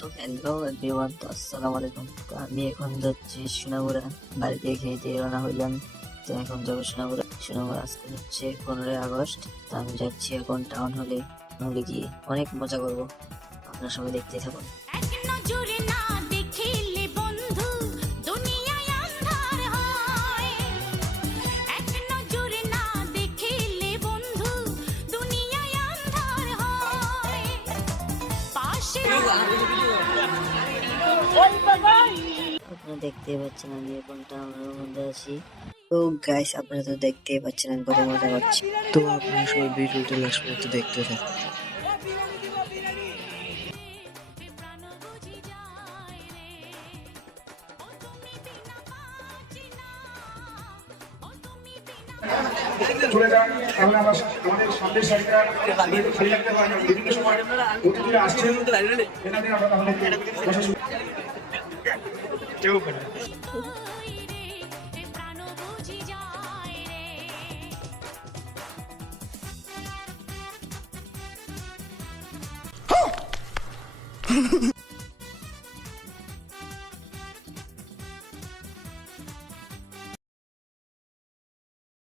তো hello everyone, তো আসসালামু আলাইকুম। তো আমি এখন যাচ্ছি সোনামুড়া, বাড়ি থেকে খেয়ে দিয়ে রওনা হইলাম। তো এখন যাবো সোনামুড়া। সোনামুড়া আজকে হচ্ছে 15ই আগস্ট। তো আমি যাচ্ছি এখন টাউন হলে, হলে গিয়ে অনেক মজা করবো। আপনারা সবাই দেখতে থাকুন। এক নজরে না দেখিলে বন্ধু দুনিয়ায় আন্ধার হয়। এক নজরে না দেখিলে বন্ধু দুনিয়ায় আন্ধার হয়। পাশে আপনারা দেখতেই পাচ্ছেন আমি এখন টাউনের মধ্যে আছি। তো গাইস, আপনারা তো দেখতেই পাচ্ছেন আমি কত মজা করছি। তো আপনারা সবাই ভিডিওটা লাস্ট পর্যন্ত দেখতে থাকুন। প্রাণ বুঝি যায় রে, ও তুমি বিনা বাঁচি না, ও তুমি বিনা চলে যান, তাহলে আমাদের সামনের সারিটা খালি রাখতে পারেন। বিভিন্ন সময় অতিথিরা আসছেন, এনাদের আমরা তাহলে বসা শুরু। রে, প্রাণ বুঝি যায় রে।